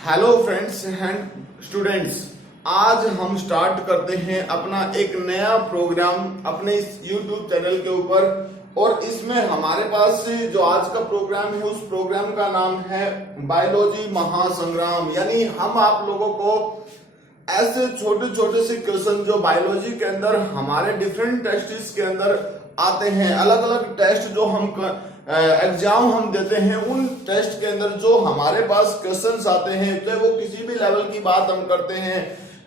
Hello friends and students, आज हम start करते हैं अपना एक नया प्रोग्राम अपने इस यूट्यूब चैनल के ऊपर। और इसमें हमारे पास जो आज का प्रोग्राम है उस प्रोग्राम का नाम है बायोलॉजी महासंग्राम। यानी हम आप लोगों को ऐसे छोटे छोटे से क्वेश्चन जो बायोलॉजी के अंदर हमारे डिफरेंट टेस्ट्स के अंदर आते हैं, अलग अलग टेस्ट जो हम एग्जाम हम देते हैं, उन टेस्ट के अंदर जो हमारे पास क्वेश्चंस आते हैं, तो वो किसी भी लेवल की बात हम करते हैं,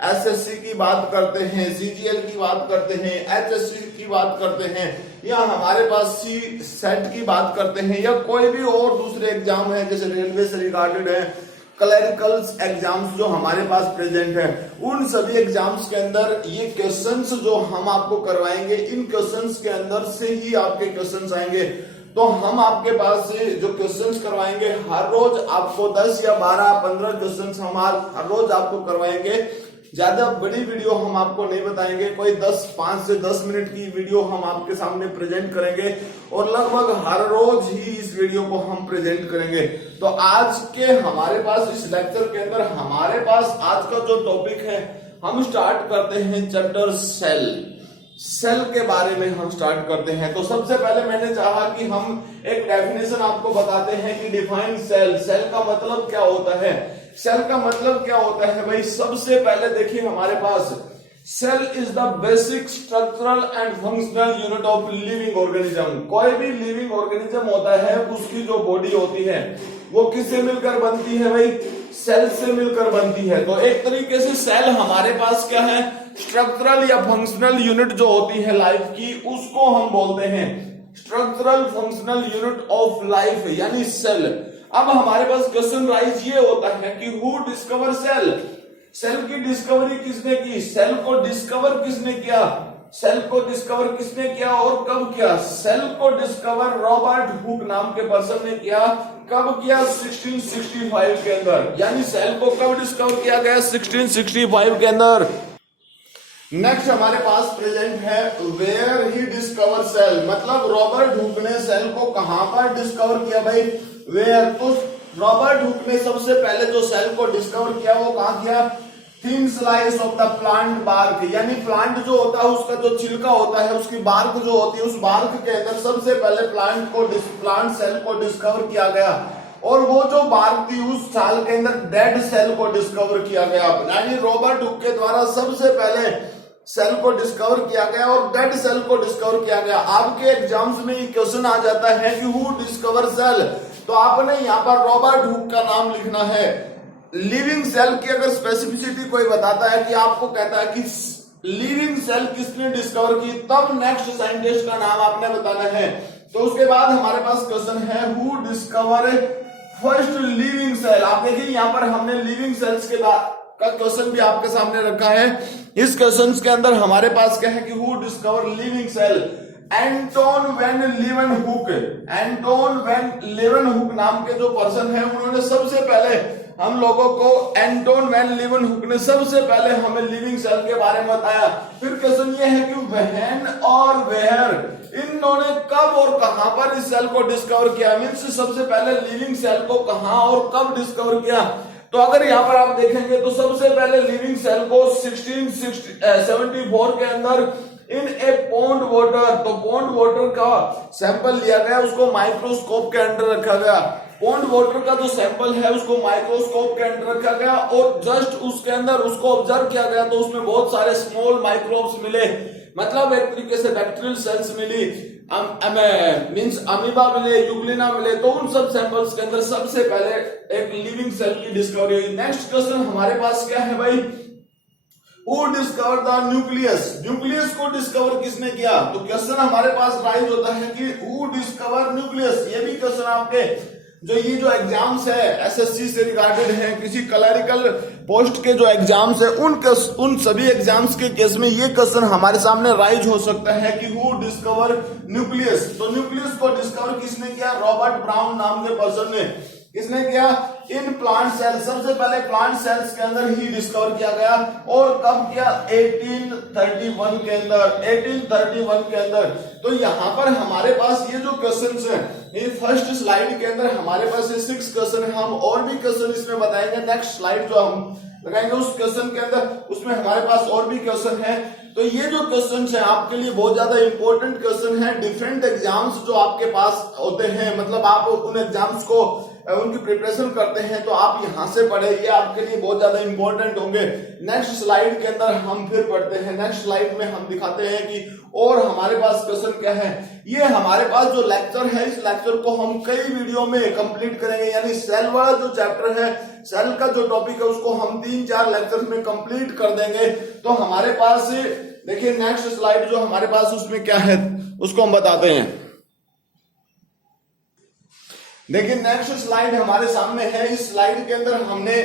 एसएससी की बात करते हैं, सीजीएल की बात करते हैं, एचएससी की बात करते हैं, या हमारे पास सी सेट की बात करते हैं, या कोई भी और दूसरे एग्जाम है जैसे रेलवे से रिगार्डेड है, क्लरिकल्स एग्जाम्स जो हमारे पास प्रेजेंट है, उन सभी एग्जाम्स के अंदर ये क्वेश्चंस जो हम आपको करवाएंगे, इन क्वेश्चंस के अंदर से ही आपके क्वेश्चंस आएंगे। तो हम आपके पास से जो क्वेश्चंस करवाएंगे, हर रोज आपको 10 या 12 15 क्वेश्चंस हम हर रोज आपको करवाएंगे। ज्यादा बड़ी वीडियो हम आपको नहीं बताएंगे, कोई 5 से 10 मिनट की वीडियो हम आपके सामने प्रेजेंट करेंगे और लगभग हर रोज ही इस वीडियो को हम प्रेजेंट करेंगे। तो आज के हमारे पास इस लेक्चर के अंदर हमारे पास आज का जो टॉपिक है, हम स्टार्ट करते हैं चैप्टर सेल के बारे में हम स्टार्ट करते हैं। तो सबसे पहले मैंने चाहा कि हम एक डेफिनेशन आपको बताते हैं कि डिफाइन सेल का मतलब क्या होता है। सेल का मतलब क्या होता है भाई, सबसे पहले देखिए हमारे पास cell is the basic structural and functional unit of living organism. कोई भी लिविंग ऑर्गेनिज्म होता है, उसकी जो बॉडी होती है वो किससे मिलकर बनती है भाई, सेल से मिलकर बनती है। तो एक तरीके से सेल हमारे पास क्या है, स्ट्रक्चरल या फंक्शनल यूनिट जो होती है लाइफ की, उसको हम बोलते हैं structural functional unit of life, यानी सेल। अब हमारे पास क्वेश्चन राइज ये होता है कि हु डिस्कवर सेल की डिस्कवरी किसने की, सेल को डिस्कवर किसने किया, सेल को डिस्कवर किसने किया और कब किया। सेल को डिस्कवर रॉबर्ट हुक नाम के पर्सन ने किया। कब किया, 1665 के अंदर। यानी सेल को कब डिस्कवर किया गया, 1665 के अंदर। नेक्स्ट हमारे पास प्रेजेंट है वेयर ही डिस्कवर सेल, मतलब रॉबर्ट हुक ने सेल को कहां पर डिस्कवर किया भाई, वेयर। तो रॉबर्ट हुक ने सबसे पहले जो सेल को डिस्कवर किया वो कहां किया, thin slice of the plant bark, यानी प्लांट जो होता है उसका जो छिलका होता है, उसकी बार्क जो होती है, उस बार्क के अंदर सबसे पहले प्लांट सेल को डिस्कवर किया गया। और वो जो बार्क थी उस साल के अंदर डेड सेल को डिस्कवर किया गया। यानी रॉबर्ट हुक के द्वारा सबसे पहले सेल को डिस्कवर किया गया और डेड सेल को डिस्कवर किया गया। आपके एग्जाम्स में ये क्वेश्चन आ जाता है कि हु डिस्कवर सेल, तो आपने यहाँ पर रॉबर्ट हुक का नाम लिखना है। लिविंग सेल की अगर स्पेसिफिसिटी कोई बताता है कि आपको कहता है कि लिविंग सेल किसने डिस्कवर की, तब नेक्स्ट साइंटिस्ट का नाम आपने बताना है। तो उसके बाद हमारे पास क्वेश्चन है who discover first living cell. आप देखिए यहाँ पर हमने लिविंग सेल्स के बाद का क्वेश्चन भी आपके सामने रखा है। इस क्वेश्चन के अंदर हमारे पास क्या है कि who discover living cell, Anton van Leeuwenhoek. Anton van Leeuwenhoek नाम के जो पर्सन है, उन्होंने सबसे पहले हम लोगों को, एंटोन वैन लीवनहुक ने सबसे पहले हमें लिविंग सेल के बारे में बताया। फिर क्वेश्चन ये है कि व्हेन और वेयर, इन्होंने कब और कहां पर इस सेल को डिस्कवर किया, मीन्स सबसे पहले लिविंग सेल को कहां और कब डिस्कवर किया। तो अगर यहाँ पर आप देखेंगे तो सबसे पहले लिविंग सेल को 1674 के अंदर इन ए पॉन्ड वाटर, तो पॉन्ड वाटर का सैंपल लिया गया, उसको माइक्रोस्कोप के अंदर रखा गया। पॉन्ड वाटर का जो सैंपल है उसको माइक्रोस्कोप के अंदर रखा गया और जस्ट उसके अंदर उसको ऑब्जर्व किया गया, तो उसमें बहुत सारे स्मॉल माइक्रोब्स मिले, मतलब एक तरीके से बैक्टीरियल सेल्स मिली, मीन्स अमीबा मिले, यूग्लिना मिले। तो उन सब सैंपल्स के अंदर सबसे पहले एक लिविंग सेल की डिस्कवरी हुई। नेक्स्ट क्वेश्चन हमारे पास क्या है भाई, who discover the nucleus, nucleus को डिस्कवर किसने किया। तो क्वेश्चन हमारे पास राइज होता है कि हु डिस्कवर न्यूक्लियस। ये भी क्वेश्चन आपके जो एग्जाम्स है एसएससी से रिगार्डेड है, किसी क्लरिकल पोस्ट के जो एग्जाम्स है, उन सभी एग्जाम्स के केस में ये क्वेश्चन हमारे सामने राइज हो सकता है कि हु डिस्कवर न्यूक्लियस। तो न्यूक्लियस को डिस्कवर किसने किया, रॉबर्ट ब्राउन नाम के पर्सन ने। किसने किया, इन प्लांट सेल, सबसे पहले प्लांट सेल्स के अंदर ही डिस्कवर किया गया। और कब किया, 1831 के अंदर, 1831 के अंदर। तो यहाँ पर हमारे पास ये जो क्वेश्चंस हैं ये फर्स्ट स्लाइड के अंदर हमारे पास ये 6 क्वेश्चन है, हम और भी क्वेश्चन इसमें बताएंगे। नेक्स्ट स्लाइड जो हम लगाएंगे उस क्वेश्चन के अंदर, उसमें हमारे पास और भी क्वेश्चन है। तो ये जो क्वेश्चन है आपके लिए बहुत ज्यादा इंपॉर्टेंट क्वेश्चन है। डिफरेंट एग्जाम्स जो आपके पास होते हैं, मतलब आप उन एग्जाम्स को उनकी प्रिपरेशन करते हैं, तो आप यहाँ से पढ़े, ये आपके लिए बहुत ज्यादा इंपॉर्टेंट होंगे। नेक्स्ट स्लाइड के अंदर हम फिर पढ़ते हैं। नेक्स्ट स्लाइड में हम दिखाते हैं कि और हमारे पास क्वेश्चन क्या है। ये हमारे पास जो लेक्चर है, इस लेक्चर को हम कई वीडियो में कंप्लीट करेंगे, यानी सेल वाला जो चैप्टर है, सेल का जो टॉपिक है, उसको हम 3-4 लेक्चर में कंप्लीट कर देंगे। तो हमारे पास देखिए नेक्स्ट स्लाइड जो हमारे पास उसमें क्या है उसको हम बताते हैं। देखिए नेक्स्ट स्लाइड हमारे सामने है। इस स्लाइड के अंदर हमने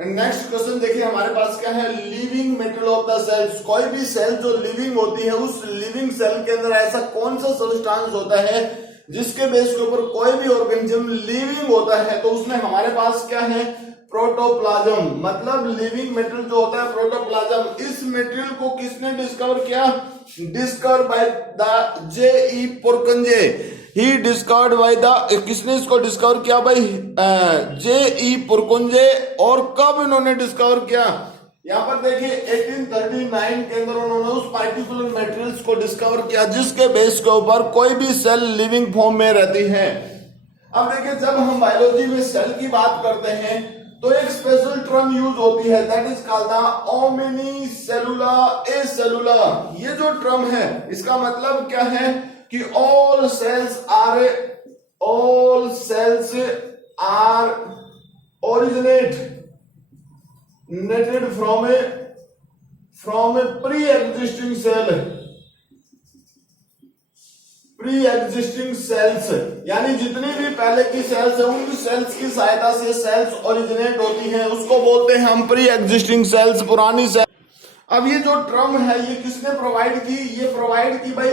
नेक्स्ट क्वेश्चन देखिए हमारे पास क्या है, living material of the cells. कोई भी सेल जो लिविंग होती है, उस लिविंग सेल के अंदर ऐसा कौन सा सब्सटेंस होता है जिसके बेस के ऊपर कोई भी ऑर्गेनिज्म लिविंग होता है। तो उसमें हमारे पास क्या है, प्रोटोप्लाज्म, मतलब लिविंग मटेरियल जो होता है प्रोटोप्लाज्म। इस मटेरियल को किसने डिस्कवर किया, discover by the JE. Purkinje. He discovered by the, किसने इसको डिस्कवर किया भाई, जे.ई. पुरकंजे। और कब इन्होंने डिस्कवर किया, यहाँ पर देखिए 1839 के अंदर उन्होंने उस पार्टिकुलर मटेरियल्स को डिस्कवर किया जिसके बेस के ऊपर कोई भी सेल लिविंग फॉर्म में रहती है। अब देखिए जब हम बायोलॉजी में सेल की बात करते हैं तो एक स्पेशल टर्म यूज होती है, that is called the omni cellula e cellula. ये जो टर्म है इसका मतलब क्या है कि all cells are originated from a pre-existing cells, यानी जितनी भी पहले की सेल्स है उन सेल्स की सहायता से सेल्स ओरिजिनेट होती हैं, उसको बोलते हैं हम प्री एग्जिस्टिंग सेल्स, पुरानी सेल्स। अब ये जो टर्म है ये किसने प्रोवाइड की, ये प्रोवाइड की भाई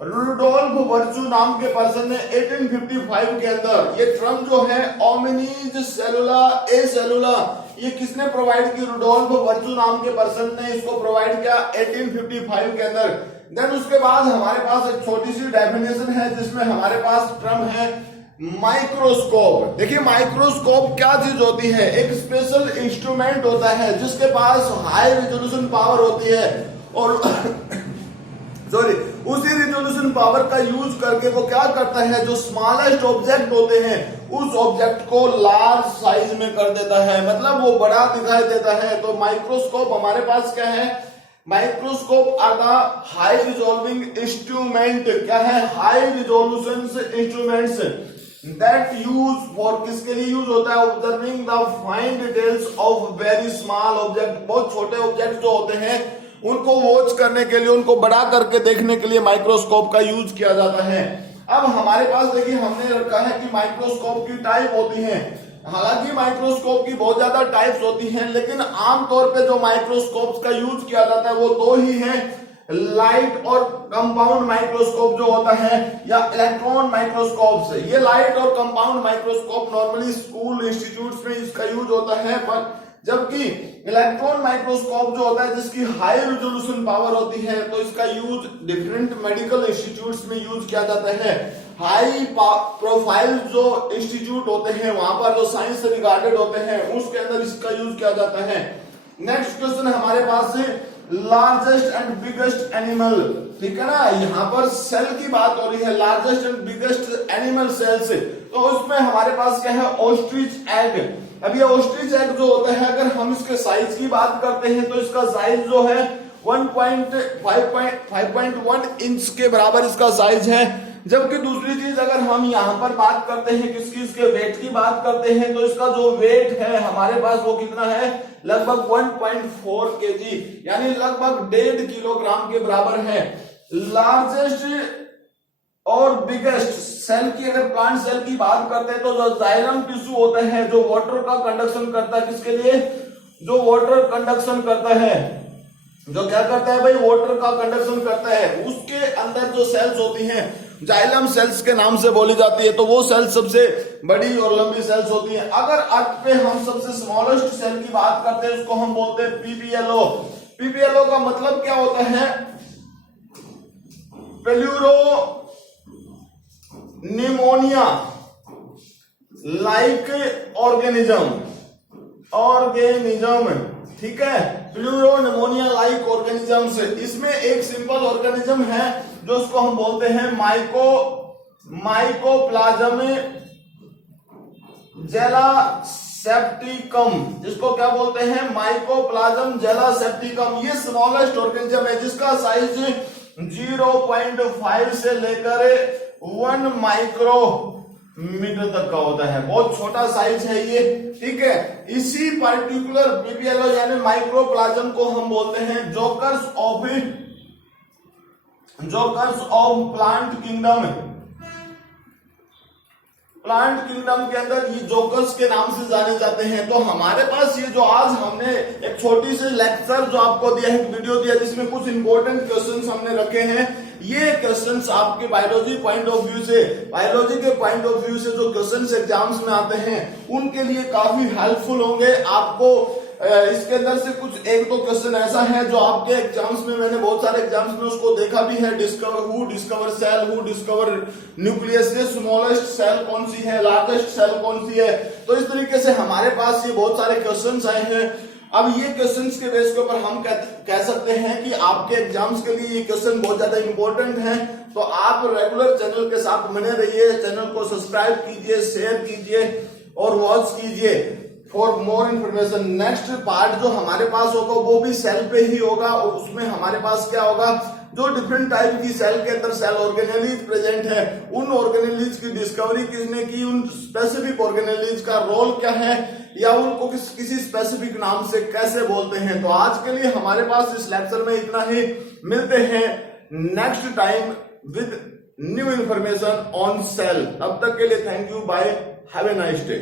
रुडोल्फ वर्चू नाम के पर्सन ने 1855 के अंदर। ये टर्म जो है ओमनीज सेलुला ए सेलुला, ये किसने प्रोवाइड की, रुडोल्फ वर्चू नाम के पर्सन ने इसको प्रोवाइड किया 1855 के अंदर। देन उसके बाद हमारे पास एक छोटी सी डेफिनेशन है जिसमें हमारे पास टर्म है माइक्रोस्कोप। देखिए माइक्रोस्कोप क्या चीज होती है, एक स्पेशल इंस्ट्रूमेंट होता है जिसके पास हाई रिजोल्यूशन पावर होती है, और उसी रिजोल्यूशन पावर का यूज करके वो क्या करता है, जो स्मॉलेस्ट ऑब्जेक्ट होते हैं उस ऑब्जेक्ट को लार्ज साइज में कर देता है, मतलब वो बड़ा दिखाई देता है। तो माइक्रोस्कोप हमारे पास क्या है, microscope are the high resolving instrument. क्या है, high resolution instruments that use for, किसके लिए यूज होता है, observing the fine details of very small object. बहुत छोटे ऑब्जेक्ट जो होते हैं उनको वॉच करने के लिए, उनको बड़ा करके देखने के लिए माइक्रोस्कोप का यूज किया जाता है। अब हमारे पास देखिए हमने रखा है कि माइक्रोस्कोप की टाइप होती है। हालांकि माइक्रोस्कोप की बहुत ज्यादा टाइप्स होती हैं, लेकिन आमतौर पे जो माइक्रोस्कोप का यूज किया जाता है वो दो ही है, लाइट और कंपाउंड माइक्रोस्कोप जो होता है, या इलेक्ट्रॉन माइक्रोस्कोप। ये लाइट और compound microscope normally school institutes में इसका यूज होता है, पर जबकि इलेक्ट्रॉन माइक्रोस्कोप जो होता है जिसकी हाई रिजोल्यूशन पावर होती है, तो इसका यूज डिफरेंट मेडिकल इंस्टीट्यूट्स में यूज किया जाता है। हाई प्रोफाइल जो इंस्टीट्यूट होते हैं, वहां पर जो साइंस से रिगार्डेड होते हैं, उसके अंदर इसका यूज किया जाता है। नेक्स्ट क्वेश्चन हमारे पास है लार्जेस्ट एंड बिगेस्ट एनिमल। ठीक है ना, यहाँ पर सेल की बात हो रही है, largest and biggest animal cells. तो उसमें हमारे पास क्या है, ऑस्ट्रिच एग। अब ये ऑस्ट्रिच एग जो होता है, अगर हम इसके साइज की बात करते हैं तो इसका साइज जो है 5.1 इंच के बराबर इसका साइज है। जबकि दूसरी चीज अगर हम यहाँ पर बात करते हैं किसकी, इसके वेट की बात करते हैं, तो इसका जो वेट है हमारे पास वो कितना है, लगभग 1.4 kg, यानी लगभग 1.5 किलोग्राम के बराबर है। लार्जेस्ट और बिगेस्ट सेल की, अगर प्लांट सेल की बात करते हैं तो जो जाइलम टिश्यू होता है, जो वाटर का कंडक्शन करता है, किसके लिए, जो वाटर कंडक्शन करता है, जो क्या करता है भाई, वाटर का कंडक्शन करता है, उसके अंदर जो सेल्स होती हैं जाइलम सेल्स के नाम से बोली जाती है। तो वो सेल्स सबसे बड़ी और लंबी सेल्स होती हैं। अगर अर्थ पे हम सबसे स्मॉलेस्ट सेल की बात करते हैं उसको हम बोलते हैं पीपीएलओ। पीपीएलओ का मतलब क्या होता है, निमोनिया लाइक ऑर्गेनिज्म, ठीक है, प्लूरोनिमोनिया लाइक ऑर्गेनिज्म से। इसमें एक सिंपल ऑर्गेनिज्म है जो उसको हम बोलते हैं माइकोप्लाज्म जेलासेप्टिकम, जिसको क्या बोलते हैं, माइकोप्लाज्म जेलासेप्टिकम। ये स्मॉलेस्ट ऑर्गेनिज्म है जिसका साइज 0.5 से लेकर 1 माइक्रोमीटर तक का होता है, बहुत छोटा साइज है ये, ठीक है। इसी पर्टिकुलर बीबीएलओ यानी माइक्रोप्लाज्म को हम बोलते हैं जोकर्स ऑफ प्लांट किंगडम के अंदर ये जोकर्स के नाम से जाने जाते हैं। तो हमारे पास ये जो आज हमने एक छोटी सी लेक्चर जो आपको दिया है, एक वीडियो दिया जिसमें कुछ इंपॉर्टेंट क्वेश्चंस हमने रखे हैं। ये क्वेश्चंस आपके बायोलॉजी के पॉइंट ऑफ व्यू से जो क्वेश्चंस एग्जाम्स में आते हैं उनके लिए काफी हेल्पफुल होंगे आपको। इसके अंदर से कुछ एक दो क्वेश्चन ऐसा है जो आपके एग्जाम्स में, मैंने बहुत सारे एग्जाम्स में उसको देखा भी है, who discover cell, who discover nucleus, ये स्मॉलेस्ट सेल कौन सी है, लार्जेस्ट सेल कौन सी है। तो इस तरीके से हमारे पास ये बहुत सारे क्वेश्चंस आए हैं। अब ये क्वेश्चंस के बेस के ऊपर हम कह सकते हैं कि आपके एग्जाम्स के लिए ये क्वेश्चन बहुत ज्यादा इंपॉर्टेंट है। तो आप रेगुलर चैनल के साथ बने रहिए, चैनल को सब्सक्राइब कीजिए, शेयर कीजिए और वॉच कीजिए for more information. Next part जो हमारे पास होगा वो भी सेल पे ही होगा और उसमें हमारे पास क्या होगा, जो डिफरेंट टाइप की सेल के अंदर सेल ऑर्गेनेलीज प्रेजेंट है, उन ऑर्गेनेलीज की डिस्कवरी किसने की, उन स्पेसिफिक ऑर्गेनेलीज का रोल क्या है, या उनको किसी स्पेसिफिक नाम से कैसे बोलते हैं। तो आज के लिए हमारे पास इस लेक्चर में इतना ही। मिलते हैं next time with new information on cell. तब तक के लिए thank you, bye, have a nice day.